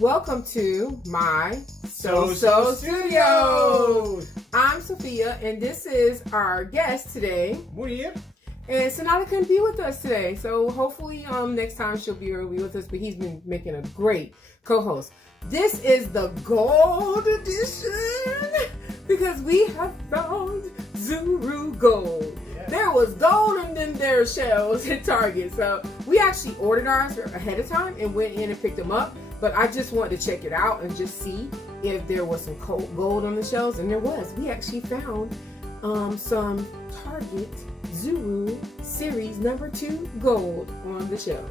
Welcome to my So Studio. I'm Sophia, and this is our guest today. Munir. And Sonata couldn't be with us today, so hopefully next time she'll be with us. But he's been making a great co-host. This is the gold edition because we have found Zuru gold. There was gold in their shelves at Target. So we actually ordered ours ahead of time and went in and picked them up. But I just wanted to check it out and just see if there was some gold on the shelves. And there was. We actually found some Target Zuru Series number 2 gold on the shelves.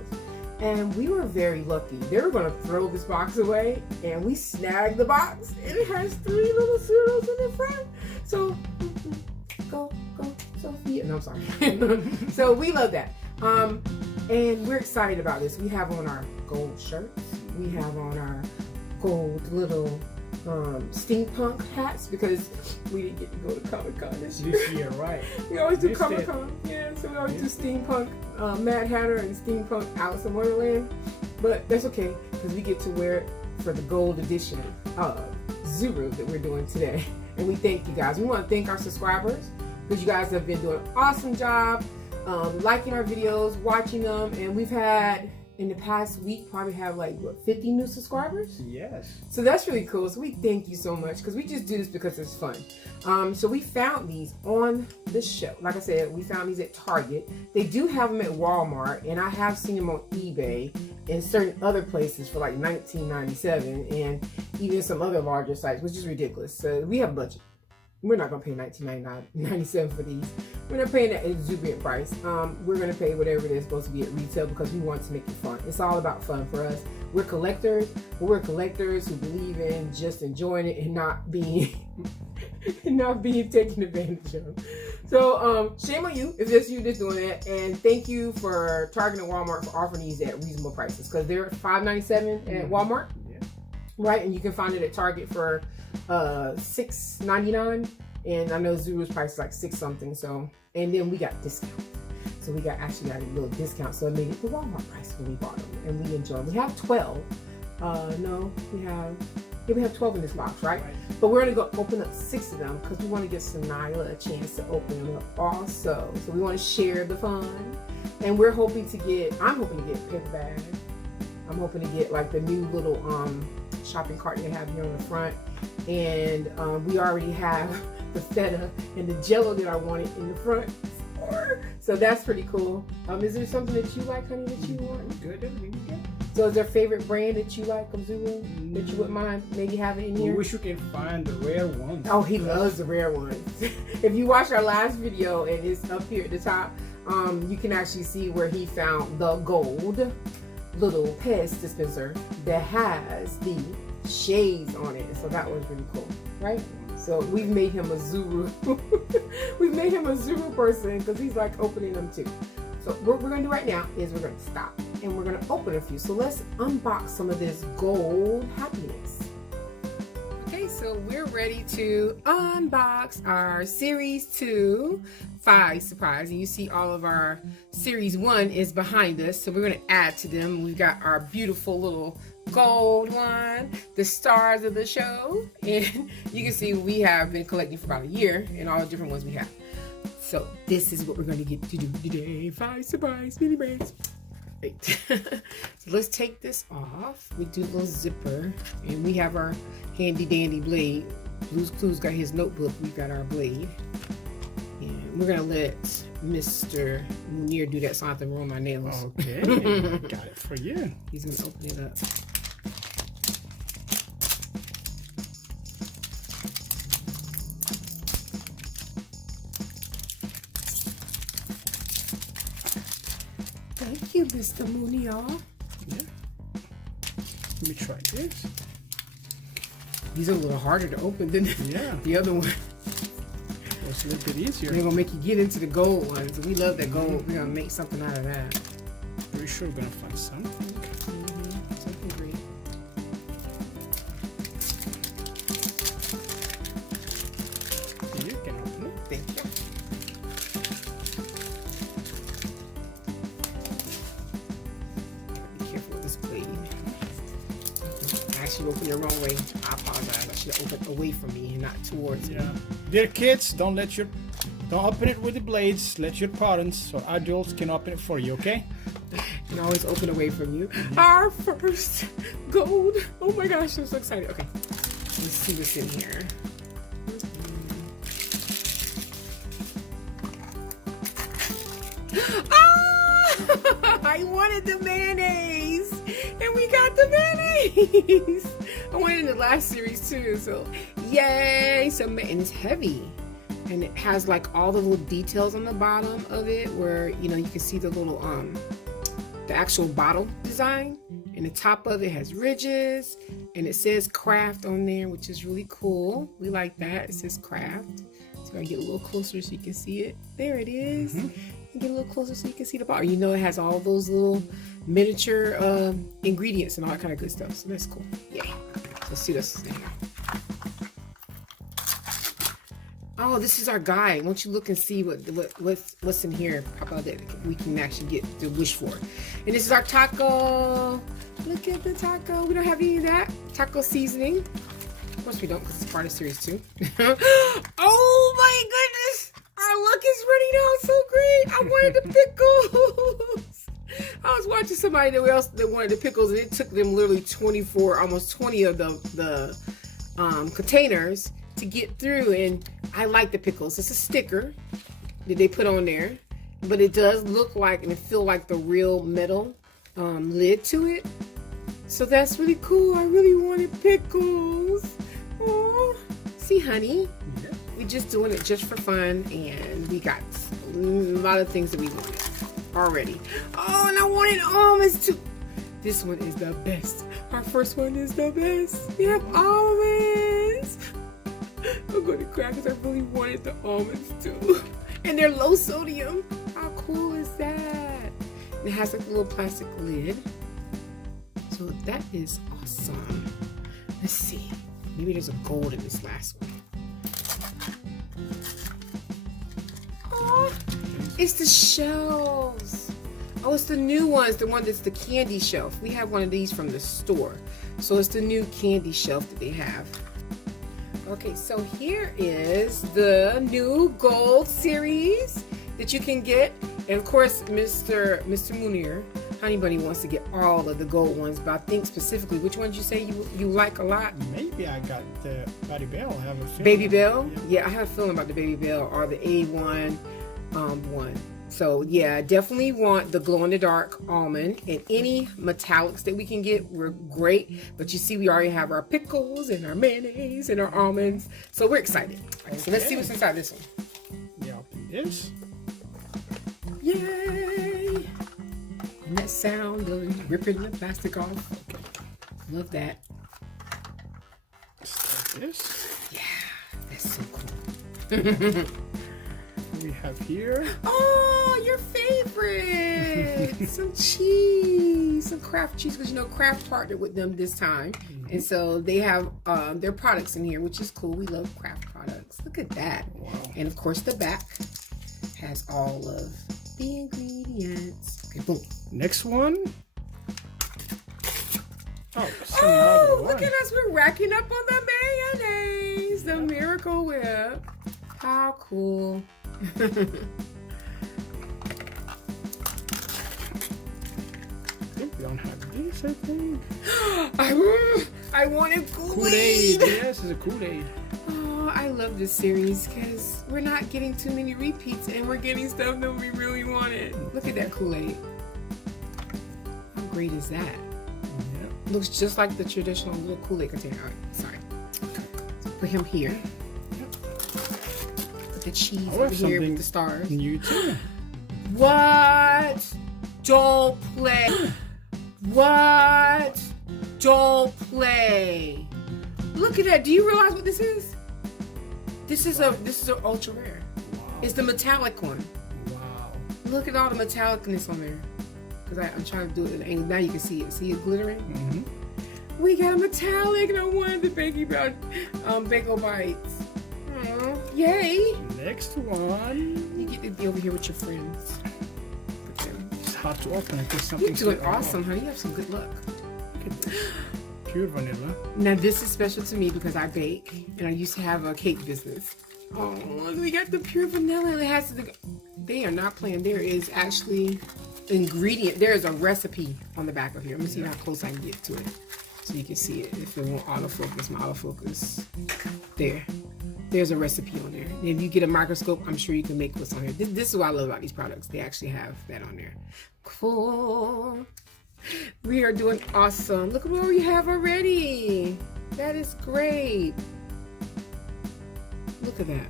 And we were very lucky. They were going to throw this box away. And we snagged the box. And it has 3 little Zurus in the front. So, go. Sophia. No, I'm sorry. So we love that. And we're excited about this. We have on our gold shirts. We have on our gold little steampunk hats because we didn't get to go to Comic-Con this year. Right. We always do Comic-Con. Yeah, so we always do steampunk Mad Hatter and steampunk Alice in Wonderland. But that's okay because we get to wear it for the gold edition of Zuru that we're doing today. And we thank you guys. We want to thank our subscribers, because you guys have been doing an awesome job liking our videos, watching them, and we've had in the past week probably have like 50 new subscribers. Yes. So that's really cool. So we thank you so much because we just do this because it's fun. So we found these on the show. Like I said, we found these at Target. They do have them at Walmart, and I have seen them on eBay and certain other places for like $19.97, and even some other larger sites, which is ridiculous. So we have a budget. We're not going to pay $19.97 for these. We're not paying that exuberant price. We're going to pay whatever it is supposed to be at retail because we want to make it fun. It's all about fun for us. We're collectors, but we're collectors who believe in just enjoying it and not being taken advantage of. So shame on you if just you just doing that. And thank you for Target and Walmart for offering these at reasonable prices because they're $5.97 at Walmart. Yeah. Right, and you can find it at Target for $6.99, and I know Zuru's price is like $6 something. So, and then we got discount. So we actually got a little discount, so it made it the Walmart price when we bought them, and we enjoy them. We have 12. We have 12 in this box, right? But we're gonna go open up 6 of them because we want to give Sanila a chance to open them up also. So we want to share the fun, and I'm hoping to get paper bags. I'm hoping to get like the new little shopping cart they have here on the front, and we already have the feta and the jello that I wanted in the front, so that's pretty cool. Is there something that you like, honey, that you want? Good. So is there a favorite brand that you like of Zuru that you wouldn't mind maybe having in here? We wish you can find the rare ones. Oh, he loves the rare ones. If you watch our last video, and it's up here at the top, you can actually see where he found the gold little pest dispenser that has the shades on it. So that was really cool, right? So we've made him a Zuru. We've made him a Zuru person because he's like opening them too. So what we're going to do right now is we're going to stop and we're going to open a few. So let's unbox some of this gold happiness. Okay, so we're ready to unbox our Series 2 5 surprise. And you see all of our Series 1 is behind us. So we're going to add to them. We've got our beautiful little gold one, the stars of the show. And you can see we have been collecting for about a year and all the different ones we have. So this is what we're going to get to do today. 5 surprise mini brands. Right. So let's take this off. We do a little zipper, and we have our handy dandy blade. Blue's Clues got his notebook. We've got our blade, and we're gonna let Mr. Munir do that so I don't have to ruin my nails. Okay, got it for you. He's gonna open it up. Thank you, Mr. Munir. Yeah. Let me try this. These are a little harder to open than the other one. It's a little bit easier. They're gonna make you get into the gold ones. We love that gold. We're gonna make something out of that. Pretty sure we're gonna find something. Something great. You can open it. Thank you. actually opened it the wrong way. I apologize. I should have opened away from me and not towards me. Dear kids, don't open it with the blades. Let your parents or adults can open it for you, okay? And always open away from you. Our first gold. Oh my gosh, I'm so excited. Okay, let's see what's in here. I wanted the mayonnaise, and we got the mayonnaise. I wanted in the last series too, so yay! So, and it's heavy, and it has like all the little details on the bottom of it, where you can see the little the actual bottle design, and the top of it has ridges, and it says craft on there, which is really cool. We like that. It says craft. So I get a little closer so you can see it. There it is. Get a little closer so you can see the bar. It has all those little miniature ingredients and all that kind of good stuff. So that's cool. Yeah. Let's see this in here. Oh, this is our guide. Won't you look and see what's in here? How about that? We can actually get the wish for. And this is our taco. Look at the taco. We don't have any of that. Taco seasoning. Of course we don't, because it's part of series 2. Oh my goodness! Our luck is running out so great. I wanted the pickles. I was watching somebody that wanted the pickles, and it took them literally 24, almost 20 of the containers to get through. And I like the pickles. It's a sticker that they put on there, but it does look like and feel like the real metal lid to it. So that's really cool. I really wanted pickles. Oh, see, honey. We just doing it just for fun, and we got a lot of things that we wanted already. Oh, and I wanted almonds too. This one is the best. Our first one is the best. We have almonds. I'm going to cry because I really wanted the almonds too. And they're low sodium. How cool is that? And it has like a little plastic lid. So that is awesome. Let's see. Maybe there's a gold in this last one. Oh, it's the shells. Oh, it's the new ones. The one that's the candy shelf. We have one of these from the store. So it's the new candy shelf that they have. Okay, so here is the new gold series that you can get. And of course, Mr. Munir, Honey Bunny, wants to get all of the gold ones, but I think specifically, which ones you say you like a lot? Maybe I got the Baby Bell. I have a feeling. Baby Bell? Yeah, I have a feeling about the Baby Bell or the A1 one. So yeah, I definitely want the glow in the dark almond, and any metallics that we can get, we're great. But you see, we already have our pickles and our mayonnaise and our almonds, so we're excited. All right, so let's see what's inside this one. Yeah, open this. Yay! And that sound of ripping the plastic off. Love that. Start this. Yeah, that's so cool. We have here. Oh, your favorite! Some cheese, some Kraft cheese, because Kraft partnered with them this time, and so they have their products in here, which is cool. We love Kraft products. Look at that! Wow. And of course, the back has all of the ingredients. Okay, boom. Next one. Oh, look at us! We're racking up on the mayonnaise, the Miracle Whip. How cool! We don't have this, I think. I wanted Kool-Aid. Yes, it's a Kool-Aid. Oh, I love this series because we're not getting too many repeats, and we're getting stuff that we really wanted. Look at that Kool-Aid. How great is that? Yep. Looks just like the traditional little Kool-Aid container. All right, sorry. So put him here. Put the cheese over here with the stars. New too. What? Don't play. What? Don't play. Look at that. Do you realize what this is? This is an ultra rare. Wow. It's the metallic one. Wow. Look at all the metallicness on there. Because I'm trying to do it at an angle. Now you can see it. See it glittering? Mm-hmm. We got a metallic, and I wanted the bagel bites. Aww. Yay! Next one. You get to be over here with your friends. It's hard to open it. You're doing awesome, honey. You have some good luck. Look at this. pure vanilla. Now this is special to me because I bake and I used to have a cake business. Oh, we got the pure vanilla. It has the. They are not playing. There is actually ingredient. There is a recipe on the back of here. Let me see how close I can get to it so you can see it. If it won't autofocus, my autofocus. There. There's a recipe on there. And if you get a microscope, I'm sure you can make what's on here. This is what I love about these products. They actually have that on there. Cool. We are doing awesome. Look at what we have already. That is great. Look at that.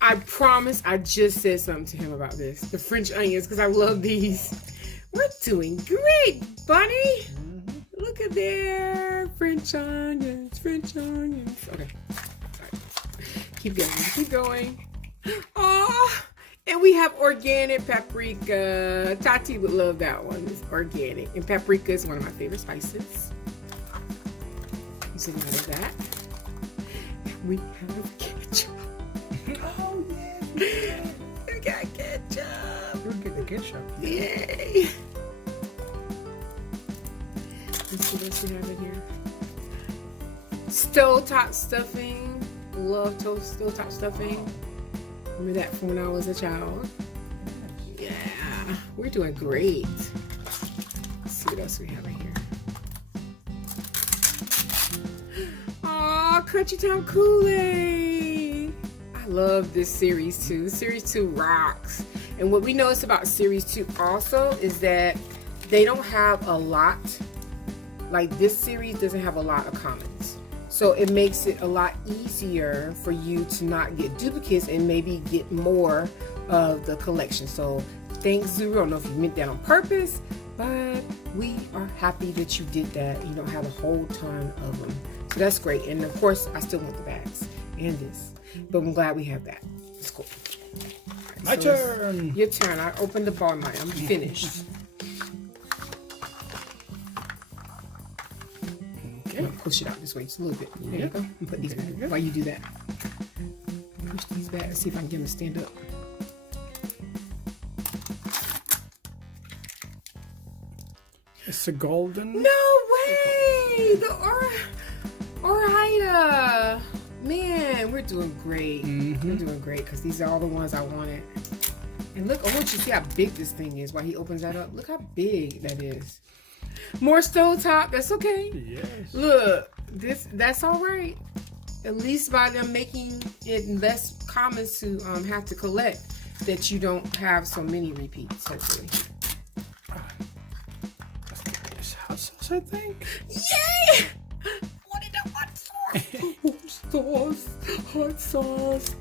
I promise I just said something to him about this. The French onions, because I love these. We're doing great, Bunny. Look at there. French onions, French onions. Okay. Sorry. Keep going, keep going. Oh, and we have organic paprika. Tati would love that one. It's organic. And paprika is one of my favorite spices. So we have that. We have ketchup. Oh, yeah. We got ketchup. You'll get the ketchup. Yay. Let's see what else we have in here. Stovetop stuffing. Love stovetop stuffing. Remember that from when I was a child? Yeah. We're doing great. Let's see what else we have in here. Aw, Country Time Kool-Aid. I love this series 2. Series 2 rocks. And what we notice about series 2 also is that they don't have a lot. Like this series doesn't have a lot of commons. So it makes it a lot easier for you to not get duplicates and maybe get more of the collection. So thanks, Zuru. I don't know if you meant that on purpose, but we are happy that you did that. You don't have a whole ton of them. So that's great. And of course, I still want the bags and this, but I'm glad we have that. It's cool. Right, My turn. Your turn. I opened the bar. I'm finished. I'm gonna push it out this way just a little bit. There you go. And put these back while you do that. Push these back. See if I can get them to stand up. It's a golden. No way! The Orida. Man, we're doing great. We're doing great because these are all the ones I wanted. And look, I want you to see how big this thing is while he opens that up. Look how big that is. More stovetop. That's okay. Yes. Look, that's all right. At least by them making it less common to have to collect, that you don't have so many repeats. Hopefully. This hot sauce, I think. Yay! What is that hot sauce? Hot sauce.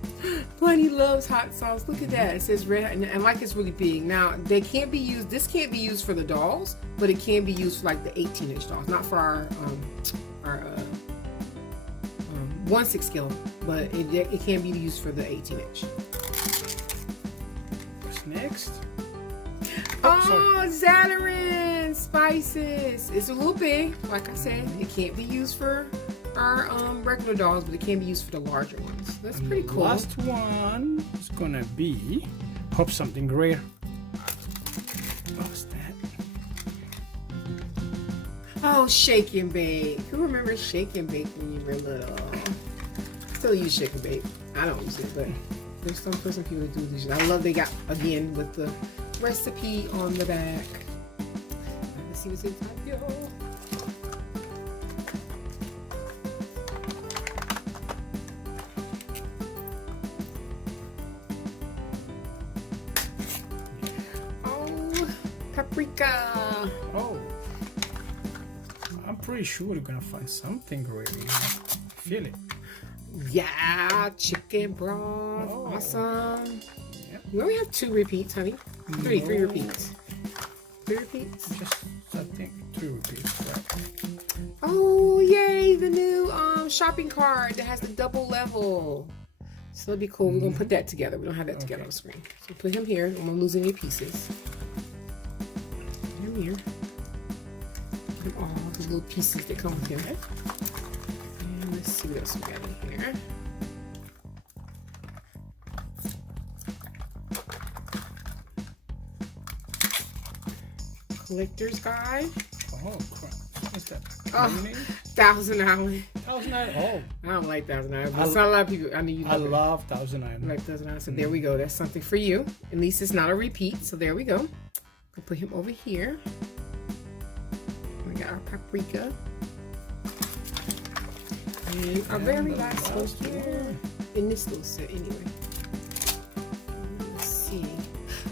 Bunny loves hot sauce. Look at that. It says red, and like it's really big. Now they can't be used. This can't be used for the dolls, but it can be used for like the 18-inch dolls. Not for our 1/6 scale, but it can be used for the 18-inch. What's next? Oh, Saturn Spices. It's a little big. Like I said, it can't be used for our regular dolls, but it can be used for the larger ones. That's pretty cool. Last one is gonna be, hope something rare. What's that? Oh, Shake and Bake. Who remembers Shake and Bake when you were little? Still use Shake and Bake. I don't use it, but there's some people who do this. I love they got, again, with the recipe on the back. Let's see what's inside. Yo. Oh, paprika. Oh, I'm pretty sure we're gonna find something great in here. Feel it. Yeah, chicken broth. Oh. Awesome. Yep. We only have 2 repeats, honey. Three repeats. 3 repeats. Just, I think 2 repeats, right? Oh, yay, the new shopping cart that has the double level. So that'd be cool. We're gonna put that together. We don't have that together on the screen. So put him here. I'm losing your pieces. Put him here. Put all the little pieces that come with him. And let's see what else we got in here. collector's guide. Oh, crap. What's that? Oh, Lemonade? Thousand Island. Thousand Island. Oh, I don't like Thousand Island, but it's not a lot of people. I mean, you I love it. love Thousand Island. You like Thousand Island. So there we go. That's something for you. At least it's not a repeat. So there we go. We'll put him over here. We got our paprika. And our very last one here. In this little set, anyway. Let's see.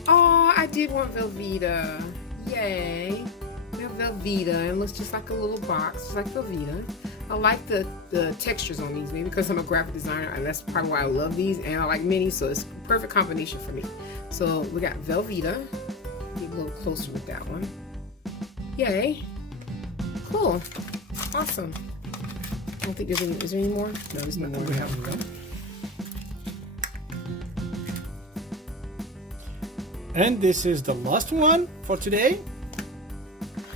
Oh, I did want Velveeta. Yay. We have Velveeta, and it looks just like a little box, just like Velveeta. I like the textures on these, maybe because I'm a graphic designer, and that's probably why I love these, and I like minis, so it's a perfect combination for me. So we got Velveeta. Get a little closer with that one. Yay. Cool. Awesome. I don't think there's any. Is there any more? No, there's no more. We have one. And this is the last one for today.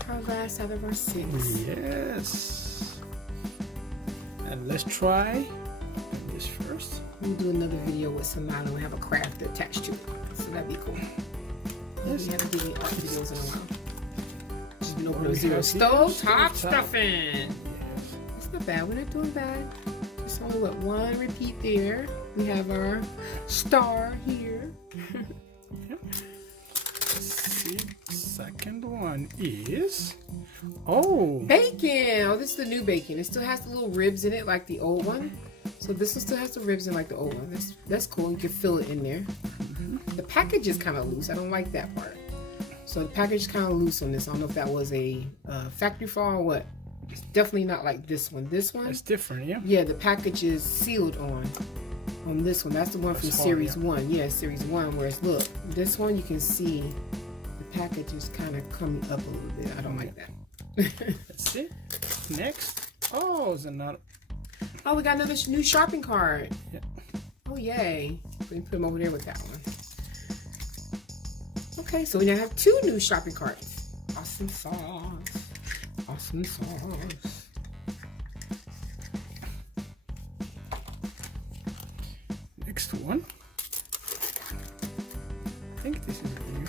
Our last out of our 6. Yes. And let's try this first. We'll do another video with some and we have a craft attached to it. So that'd be cool. Yes. We haven't done any art videos in a while. Just been opening We Zero have stove here, top stovetop. stuffing. Yes. It's not bad. We're not doing bad. Just only what, one repeat there. We have our star here. Yep. Let's see. Second one is Bacon. Oh, this is the new bacon. It still has the little ribs in it like the old one. So this one still has the ribs in like the old one. That's cool. You can feel it in there. The package is kind of loose. I don't like that part. So the package is kind of loose on this. I don't know if that was a factory flaw or what. It's definitely not like this one. This one, it's different, yeah. yeah, the package is sealed on this one. That's the one from That's hard, series yeah. 1. Yeah, series 1. Whereas look, this one you can see the package is kind of coming up a little bit. I don't like that. Let's see. Next. Oh, it's another. Oh, we got another new shopping cart. Yeah. Oh, yay. We can put them over there with that one. Okay, so we now have 2 new shopping carts. Awesome sauce. Awesome sauce. Next one. I think this is blue.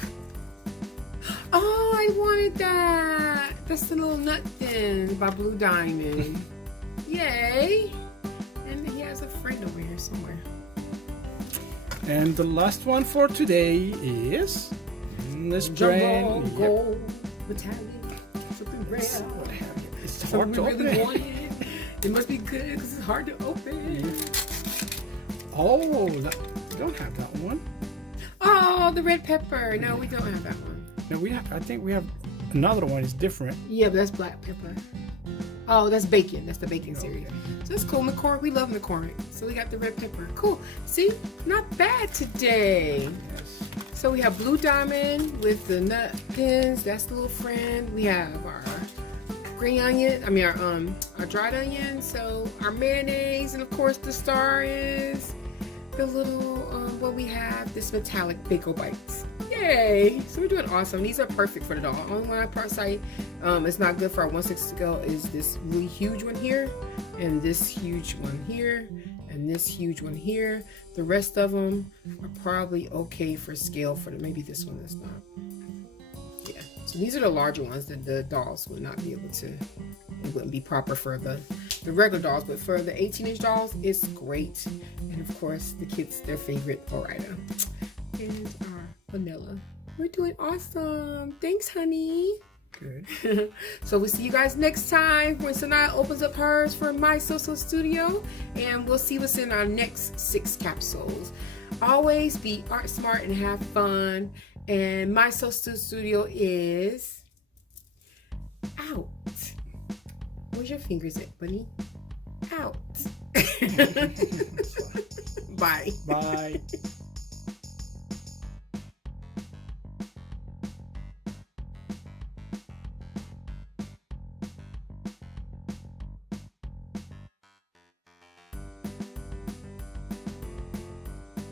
Oh, I wanted that. That's the little nut thin by Blue Diamond. Yay. And he has a friend over here somewhere. And the last one for today is this brand. Yep. Gold, metallic, tripping red. It's So hard we to really open. want it. It must be good because it's hard to open. Oh, we don't have that one. Oh, the red pepper. No, we don't have that one. No, we have. I think we have another one. It's different. Yeah, but that's black pepper. Oh, that's bacon. That's the bacon series. So that's cool. McCormick. We love McCormick. So we got the red pepper. Cool. See? Not bad today. Yes. So we have Blue Diamond with the nut pins. That's the little friend. We have our green onion. I mean our dried onion. So our mayonnaise, and of course the star is the little what we have. This metallic Bako Bites. Yay! So we're doing awesome. These are perfect for the dog. Only one I part sight it's not good for our 1/6 scale is this really huge one here, and this huge one here, and this huge one here. The rest of them are probably okay for scale for maybe this one is not. Yeah. So these are the larger ones that the dolls would not be able to. It wouldn't be proper for the regular dolls, but for the 18-inch dolls, it's great. And of course, the kids their favorite Orida. And our vanilla. We're doing awesome. Thanks, honey. Good. So we'll see you guys next time when Sanaya opens up hers for My Social Studio, and we'll see what's in our next 6 capsules. Always be art smart and have fun. And My Social Studio is out. Where's your fingers at, bunny? Out. Bye. Bye.